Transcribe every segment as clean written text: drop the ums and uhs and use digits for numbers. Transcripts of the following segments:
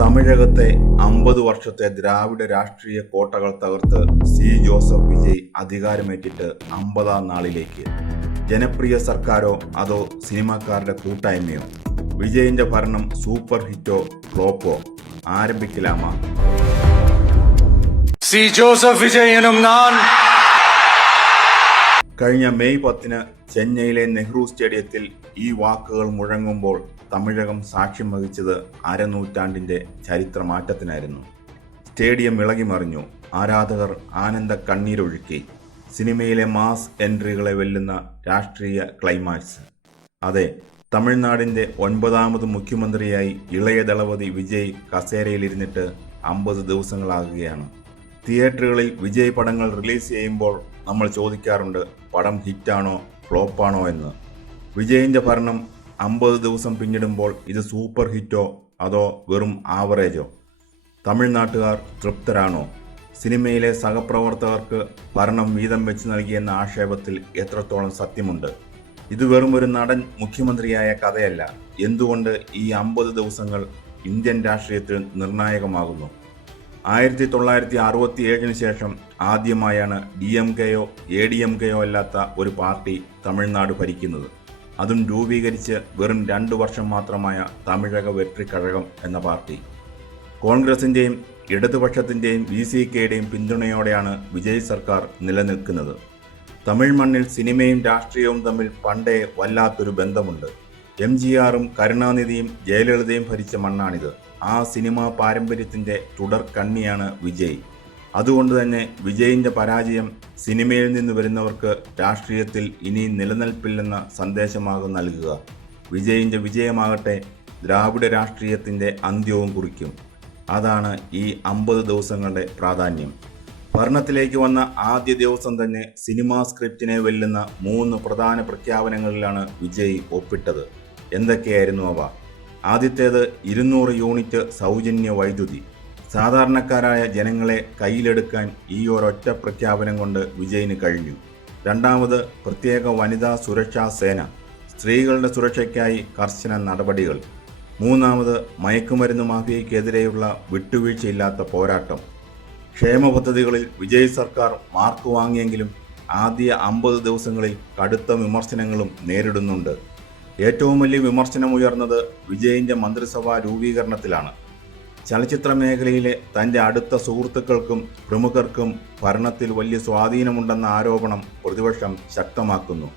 തമിഴകത്തെ 50 വർഷത്തെ ദ്രാവിഡ രാഷ്ട്രീയ കോട്ടകൾ തകർത്ത് സി ജോസഫ് വിജയ് അധികാരമേറ്റിട്ട് 50-ാം നാളിലേക്ക്. ജനപ്രിയ സർക്കാരോ അതോ സിനിമാക്കാരുടെ കൂട്ടായ്മയോ? വിജയിന്റെ ഭരണം സൂപ്പർ ഹിറ്റോ ഫ്ലോപ്പോ? ആരംഭിക്കലാമാ? സി ജോസഫ് വിജയനും ഞാൻ. കഴിഞ്ഞ മെയ് 10-ന് ചെന്നൈയിലെ നെഹ്റു സ്റ്റേഡിയത്തിൽ ഈ വാക്കുകൾ മുഴങ്ങുമ്പോൾ തമിഴകം സാക്ഷ്യം വഹിച്ചത് അരനൂറ്റാണ്ടിന്റെ ചരിത്രമാറ്റത്തിനായിരുന്നു. സ്റ്റേഡിയം ഇളകിമറിഞ്ഞു. ആരാധകർ ആനന്ദ കണ്ണീരൊഴുക്കി. സിനിമയിലെ മാസ് എൻട്രികളെ വെല്ലുന്ന രാഷ്ട്രീയ ക്ലൈമാക്സ്. അതെ, തമിഴ്നാടിന്റെ 9ാമത് മുഖ്യമന്ത്രിയായി ഇളയ ദളപതി വിജയ് കസേരയിലിരുന്നിട്ട് 50 ദിവസങ്ങളാകുകയാണ്. തിയേറ്ററുകളിൽ വിജയ് പടങ്ങൾ റിലീസ് ചെയ്യുമ്പോൾ നമ്മൾ ചോദിക്കാറുണ്ട്, പടം ഹിറ്റാണോ ഫ്ലോപ്പാണോ എന്ന്. വിജയിന്റെ ഭരണം 50 ദിവസം പിന്നിടുമ്പോൾ ഇത് സൂപ്പർ ഹിറ്റോ അതോ വെറും ആവറേജോ? തമിഴ്നാട്ടുകാർ തൃപ്തരാണോ? സിനിമയിലെ സഹപ്രവർത്തകർക്ക് ഭരണം വീതം വെച്ച് നൽകിയെന്ന ആക്ഷേപത്തിൽ എത്രത്തോളം സത്യമുണ്ട്? ഇത് വെറും ഒരു നടൻ മുഖ്യമന്ത്രിയായ കഥയല്ല. എന്തുകൊണ്ട് ഈ 50 ദിവസങ്ങൾ ഇന്ത്യൻ രാഷ്ട്രീയത്തിൽ നിർണായകമാകുന്നു? 1967 ശേഷം ആദ്യമായാണ് DMKയോ ADMKയോ അല്ലാത്ത ഒരു പാർട്ടി തമിഴ്നാട് ഭരിക്കുന്നത്. അതും രൂപീകരിച്ച് വെറും 2 വർഷം മാത്രമായ തമിഴക വെട്രി കഴകം എന്ന പാർട്ടി. കോൺഗ്രസിൻ്റെയും ഇടതുപക്ഷത്തിൻ്റെയും VCKയുടെയും പിന്തുണയോടെയാണ് വിജയ് സർക്കാർ നിലനിൽക്കുന്നത്. തമിഴ് മണ്ണിൽ സിനിമയും രാഷ്ട്രീയവും തമ്മിൽ പണ്ടേ വല്ലാത്തൊരു ബന്ധമുണ്ട്. MGRും കരുണാനിധിയും ജയലളിതയും ഭരിച്ച മണ്ണാണിത്. ആ സിനിമാ പാരമ്പര്യത്തിൻ്റെ തുടർ കണ്ണിയാണ് വിജയ്. അതുകൊണ്ട് തന്നെ വിജയിൻ്റെ പരാജയം സിനിമയിൽ നിന്ന് വരുന്നവർക്ക് രാഷ്ട്രീയത്തിൽ ഇനി നിലനിൽപ്പില്ലെന്ന സന്ദേശമാകും നൽകുക. വിജയിൻ്റെ വിജയമാകട്ടെ ദ്രാവിഡ രാഷ്ട്രീയത്തിൻ്റെ അന്ത്യവും കുറിക്കും. അതാണ് ഈ 50 ദിവസങ്ങളുടെ പ്രാധാന്യം. ഭരണത്തിലേക്ക് വന്ന ആദ്യ ദിവസം തന്നെ സിനിമാ സ്ക്രിപ്റ്റിനെ വെല്ലുന്ന 3 പ്രധാന പ്രഖ്യാപനങ്ങളിലാണ് വിജയ് ഒപ്പിട്ടത്. എന്തൊക്കെയായിരുന്നു അവ? ആദ്യത്തേത് 200 യൂണിറ്റ് സൗജന്യ വൈദ്യുതി. സാധാരണക്കാരായ ജനങ്ങളെ കയ്യിലെടുക്കാൻ ഈ ഒരൊറ്റ പ്രഖ്യാപനം കൊണ്ട് വിജയിന് കഴിഞ്ഞു. രണ്ടാമത് പ്രത്യേക വനിതാ സുരക്ഷാ സേന. സ്ത്രീകളുടെ സുരക്ഷയ്ക്കായി കർശന നടപടികൾ. മൂന്നാമത് മയക്കുമരുന്ന് മാഫിയയ്ക്കെതിരെയുള്ള വിട്ടുവീഴ്ചയില്ലാത്ത പോരാട്ടം. ക്ഷേമ പദ്ധതികളിൽ വിജയ് സർക്കാർ മാർക്ക് വാങ്ങിയെങ്കിലും ആദ്യ 50 ദിവസങ്ങളിൽ കടുത്ത വിമർശനങ്ങളും നേരിടുന്നുണ്ട്. ഏറ്റവും വലിയ വിമർശനമുയർന്നത് വിജയിൻ്റെ മന്ത്രിസഭാ രൂപീകരണത്തിലാണ്. ചലച്ചിത്ര മേഖലയിലെ തൻ്റെ അടുത്ത സുഹൃത്തുക്കൾക്കും പ്രമുഖർക്കും ഭരണത്തിൽ വലിയ സ്വാധീനമുണ്ടെന്ന ആരോപണം പ്രതിപക്ഷം ശക്തമാക്കുന്നു.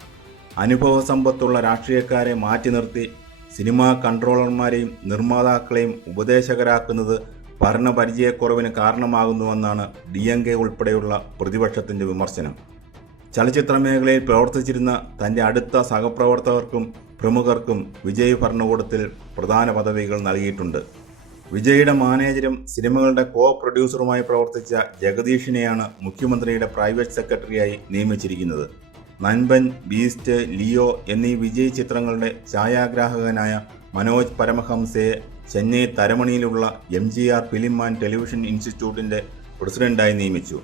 അനുഭവ സമ്പത്തുള്ള രാഷ്ട്രീയക്കാരെ മാറ്റി നിർത്തി സിനിമാ കൺട്രോളർമാരെയും നിർമ്മാതാക്കളെയും ഉപദേശകരാക്കുന്നത് ഭരണപരിചയക്കുറവിന് കാരണമാകുന്നുവെന്നാണ് DMK ഉൾപ്പെടെയുള്ള പ്രതിപക്ഷത്തിൻ്റെ വിമർശനം. ചലച്ചിത്ര മേഖലയിൽ പ്രവർത്തിച്ചിരുന്ന തൻ്റെ അടുത്ത സഹപ്രവർത്തകർക്കും പ്രമുഖർക്കും വിജയ് ഭരണകൂടത്തിൽ പ്രധാന പദവികൾ നൽകിയിട്ടുണ്ട്. വിജയുടെ മാനേജരും സിനിമകളുടെ പ്രൊഡ്യൂസറുമായി പ്രവർത്തിച്ച ജഗദീഷിനെയാണ് മുഖ്യമന്ത്രിയുടെ പ്രൈവറ്റ് സെക്രട്ടറിയായി നിയമിച്ചിരിക്കുന്നത്. നൻപൻ, ബീസ്റ്റ്, ലിയോ എന്നീ വിജയ് ചിത്രങ്ങളുടെ ഛായാഗ്രാഹകനായ മനോജ് പരമഹംസയെ ചെന്നൈ തരമണിയിലുള്ള MGR ഫിലിം ആൻഡ് ടെലിവിഷൻ ഇൻസ്റ്റിറ്റ്യൂട്ടിൻ്റെ പ്രസിഡന്റായി നിയമിച്ചു.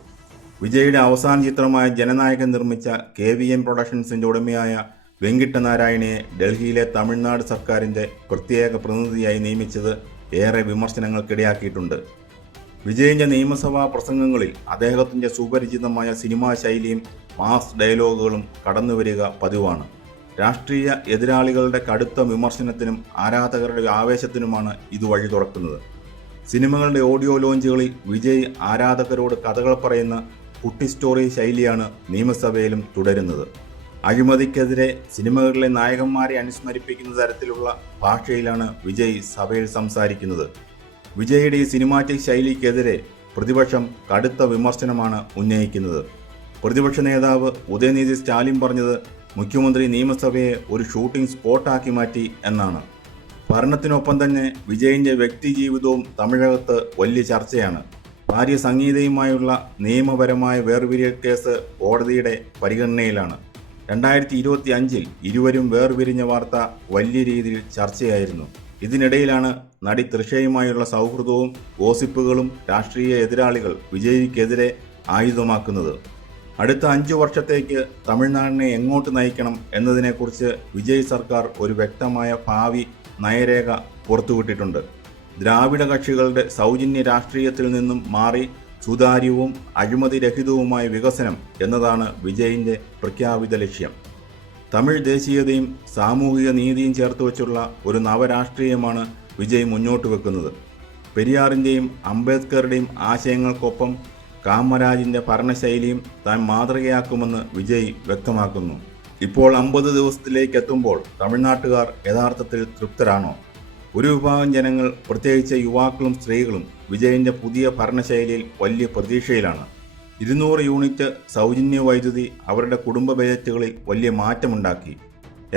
വിജയുടെ അവസാന ചിത്രമായ ജനനായകൻ നിർമ്മിച്ച KVM പ്രൊഡക്ഷൻസിൻ്റെ ഉടമയായ വെങ്കിട്ടനാരായണയെ ഡൽഹിയിലെ തമിഴ്നാട് സർക്കാരിൻ്റെ പ്രത്യേക പ്രതിനിധിയായി നിയമിച്ചത് ഏറെ വിമർശനങ്ങൾക്കിടയാക്കിയിട്ടുണ്ട്. വിജയിൻ്റെ നിയമസഭാ പ്രസംഗങ്ങളിൽ അദ്ദേഹത്തിൻ്റെ സുപരിചിതമായ സിനിമാ ശൈലിയും മാസ് ഡയലോഗുകളും കടന്നുവരിക പതിവാണ്. രാഷ്ട്രീയ എതിരാളികളുടെ കടുത്ത വിമർശനത്തിനും ആരാധകരുടെ ആവേശത്തിനുമാണ് ഇത് വഴി തുറക്കുന്നത്. സിനിമകളുടെ ഓഡിയോ ലോഞ്ചുകളിൽ വിജയ് ആരാധകരോട് കഥകൾ പറയുന്ന കുട്ടി സ്റ്റോറി ശൈലിയാണ് നിയമസഭയിലും തുടരുന്നത്. അഴിമതിക്കെതിരെ സിനിമകളിലെ നായകന്മാരെ അനുസ്മരിപ്പിക്കുന്ന തരത്തിലുള്ള ഭാഷയിലാണ് വിജയ് സഭയിൽ സംസാരിക്കുന്നത്. വിജയുടെ ഈ സിനിമാറ്റിക് ശൈലിക്കെതിരെ പ്രതിപക്ഷം കടുത്ത വിമർശനമാണ് ഉന്നയിക്കുന്നത്. പ്രതിപക്ഷ നേതാവ് ഉദയനിധി സ്റ്റാലിൻ പറഞ്ഞത് മുഖ്യമന്ത്രി നിയമസഭയെ ഒരു ഷൂട്ടിംഗ് സ്പോട്ടാക്കി മാറ്റി എന്നാണ്. ഭരണത്തിനൊപ്പം തന്നെ വിജയിൻ്റെ വ്യക്തി ജീവിതവും തമിഴകത്ത് വലിയ ചർച്ചയാണ്. ഭാര്യ സംഗീതയുമായുള്ള നിയമപരമായ വേർപിരിയൽ കേസ് കോടതിയുടെ പരിഗണനയിലാണ്. 2025 ഇരുവരും വേർപിരിഞ്ഞ വാർത്ത വലിയ രീതിയിൽ ചർച്ചയായിരുന്നു. ഇതിനിടയിലാണ് നടി തൃഷയുമായുള്ള സൗഹൃദവും ഗോസിപ്പുകളും രാഷ്ട്രീയ എതിരാളികൾ വിജയ്ക്കെതിരെ ആയുധമാക്കുന്നത്. അടുത്ത 5 വർഷത്തേക്ക് തമിഴ്നാടിനെ എങ്ങോട്ട് നയിക്കണം എന്നതിനെക്കുറിച്ച് വിജയ് സർക്കാർ ഒരു വ്യക്തമായ ഭാവി നയരേഖ പുറത്തുവിട്ടിട്ടുണ്ട്. ദ്രാവിഡ കക്ഷികളുടെ സൗജന്യ രാഷ്ട്രീയത്തിൽ നിന്നും മാറി സുതാര്യവും അഴിമതിരഹിതവുമായ വികസനം എന്നതാണ് വിജയിൻ്റെ പ്രഖ്യാപിത ലക്ഷ്യം. തമിഴ് ദേശീയതയും സാമൂഹിക നീതിയും ചേർത്ത് വച്ചുള്ള ഒരു നവരാഷ്ട്രീയമാണ് വിജയ് മുന്നോട്ട് വെക്കുന്നത്. പെരിയാറിൻ്റെയും അംബേദ്കറുടെയും ആശയങ്ങൾക്കൊപ്പം കാമരാജിൻ്റെ ഭരണശൈലിയും താൻ മാതൃകയാക്കുമെന്ന് വിജയ് വ്യക്തമാക്കുന്നു. ഇപ്പോൾ 50 ദിവസത്തിലേക്ക് എത്തുമ്പോൾ തമിഴ്നാട്ടുകാർ യഥാർത്ഥത്തിൽ തൃപ്തരാണോ? ഒരു വിഭാഗം ജനങ്ങൾ, പ്രത്യേകിച്ച് യുവാക്കളും സ്ത്രീകളും, വിജയൻ്റെ പുതിയ ഭരണശൈലിയിൽ വലിയ പ്രതീക്ഷയിലാണ്. 200 യൂണിറ്റ് സൗജന്യ വൈദ്യുതി അവരുടെ കുടുംബ ബജറ്റുകളിൽ വലിയ മാറ്റമുണ്ടാക്കി.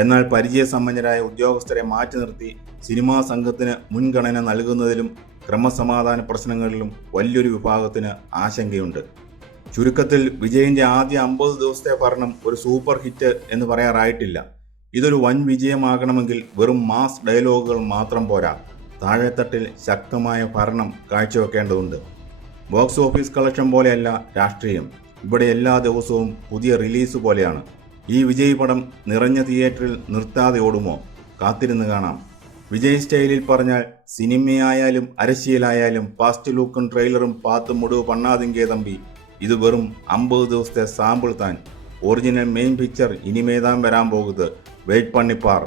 എന്നാൽ പരിചയസമ്പന്നരായ ഉദ്യോഗസ്ഥരെ മാറ്റി നിർത്തി സിനിമാ സംഘത്തിന് മുൻഗണന നൽകുന്നതിലും ക്രമസമാധാന പ്രശ്നങ്ങളിലും വലിയൊരു വിഭാഗത്തിന് ആശങ്കയുണ്ട്. ചുരുക്കത്തിൽ വിജയൻ്റെ ആദ്യ 50 ദിവസത്തെ ഭരണം ഒരു സൂപ്പർ ഹിറ്റ് എന്ന് പറയാറായിട്ടില്ല. ഇതൊരു വൻ വിജയമാകണമെങ്കിൽ വെറും മാസ് ഡയലോഗുകൾ മാത്രം പോരാ, താഴെത്തട്ടിൽ ശക്തമായ ഭരണം കാഴ്ചവെക്കേണ്ടതുണ്ട്. ബോക്സ് ഓഫീസ് കളക്ഷൻ പോലെയല്ല രാഷ്ട്രീയം. ഇവിടെ എല്ലാ ദിവസവും പുതിയ റിലീസ് പോലെയാണ്. ഈ വിജയ് പടം നിറഞ്ഞ തിയേറ്ററിൽ നിർത്താതെ ഓടുമോ? കാത്തിരുന്ന് കാണാം. വിജയ് സ്റ്റൈലിൽ പറഞ്ഞാൽ സിനിമയായാലും അരശിയലായാലും ഫാസ്റ്റ് ലുക്കും ട്രെയിലറും പാത്തും മുടുവ് പണ്ണാതിങ്കേ തമ്പി. ഇത് വെറും 50 ദിവസത്തെ സാമ്പിൾ താൻ. ഒറിജിനൽ മെയിൻ പിക്ചർ ഇനിമേതാൻ വരാൻ പോകുന്നത്. വെയിറ്റ് പണിപ്പാർ.